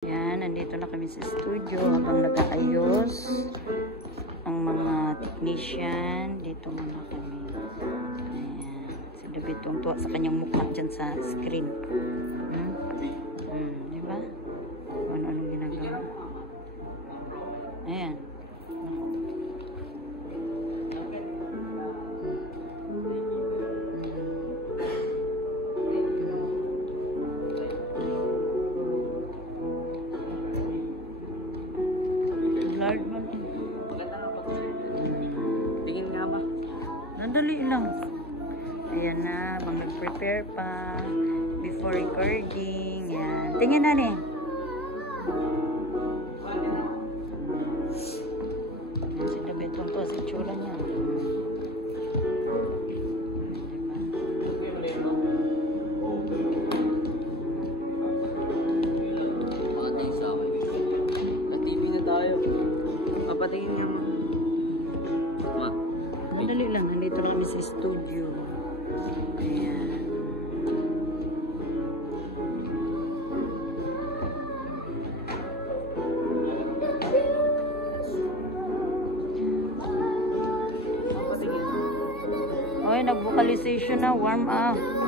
Yan, nandito na kami sa studio habang nag-aayos ang mga technician. Dito muna kami. Ayan. Si David tungtuwa sa kanyang mukha dyan sa screen. Diba? Ano-anong ginagawa. Ayan. Lord man. Tingin nga ba? Nadali lang. Ayan na, bang nag-prepare pa before recording. Ayan. Tingin na ni. Si David tungto sa itsura niya. Papatingin nga mo. Madali lang. Nandito na kami sa studio. Ayan. Okay, nag-vocalization na. Warm up.